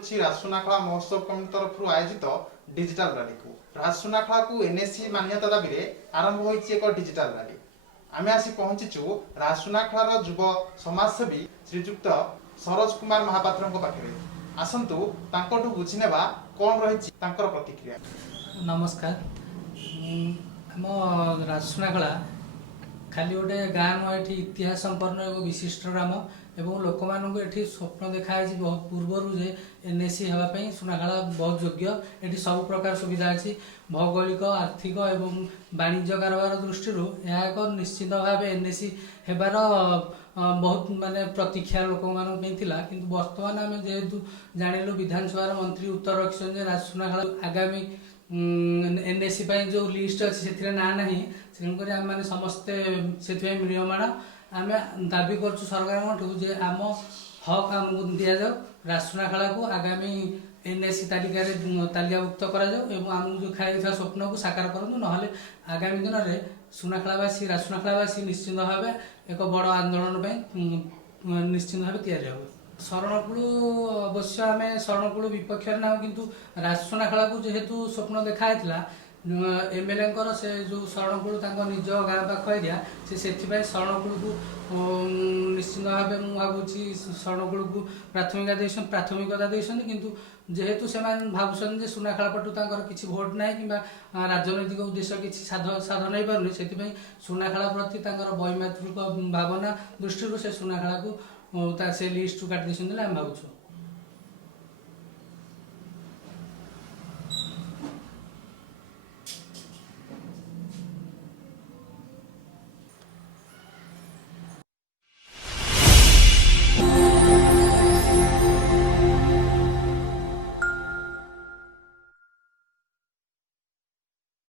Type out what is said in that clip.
करुच्ची राजसुनाखला महोत्सव कमिटी तरफ आयोजित डिजिटल रैली को राजसुनाखला को एनएससी मान्यता दाबी आरंभ होइछि एक डिजिटल रैली। आमे आसी पहुंचीचु राजसुनाखलार युव समाजसेवी श्रीजुक्त सरोज कुमार महापात्र पाखे। आसंतु तांकोठु बुझिनेबा कोन रहिछि तांकर प्रतिक्रिया। नमस्कार, आम राजसुनाखला खाली गोटे गाँ नुह ये इतिहास संपन्न एक विशिष्ट ग्राम एवं लोक मानक ये स्वप्न देखाई बहुत पूर्वर जे एनएससी हाँपाई सुनाखला बहुत योग्य। ये सब प्रकार सुविधा अच्छी भौगोलिक आर्थिक एवं वाणिज्य कारबार दृष्टि यह एक निश्चित भाव एनएससी हेबार बहुत माने प्रतीक्षा लोक मान कि बर्तमान आम जेहेतु जानलु विधानसभा मंत्री उत्तर रखिछन जे राजसुनाखला आगामी एनएससी जो लिस्ट अच्छी से ना ना तेणुक आम मैंने समस्ते से मिलमाण आम दाबी कर सरकार जे आम हक आमको दि जाऊ राजसुनाखला को आगामी एनएससी तालिकाभुक्त आमको जो खाई स्वप्न को साकार करूँ ना आगामी दिन में सुनाखलावासी राजसुनाखलावासी निश्चित भाव एक बड़ आंदोलन निश्चित भाव या शरणकूल अवश्य आम शरणकूल विपक्ष ना किंतु राजसुनाखला को जेहेतु स्वप्न देखाई एमएलए से जो शरणकूल निज गाँ पाख एरिया से शरणकूल को निश्चित भाव मुझे भावुँ शरणकूल को प्राथमिकता देते किंतु जेहेतु से भावुं सुनाखला पटू किसी भोट ना कि राजनैतिक उद्देश्य किसी साधन नहीं पारे से सुनाखला प्रति वैमात्रिक भावना दृष्टि से सुनाखला को से लिस्ट काटी आम भावुँ।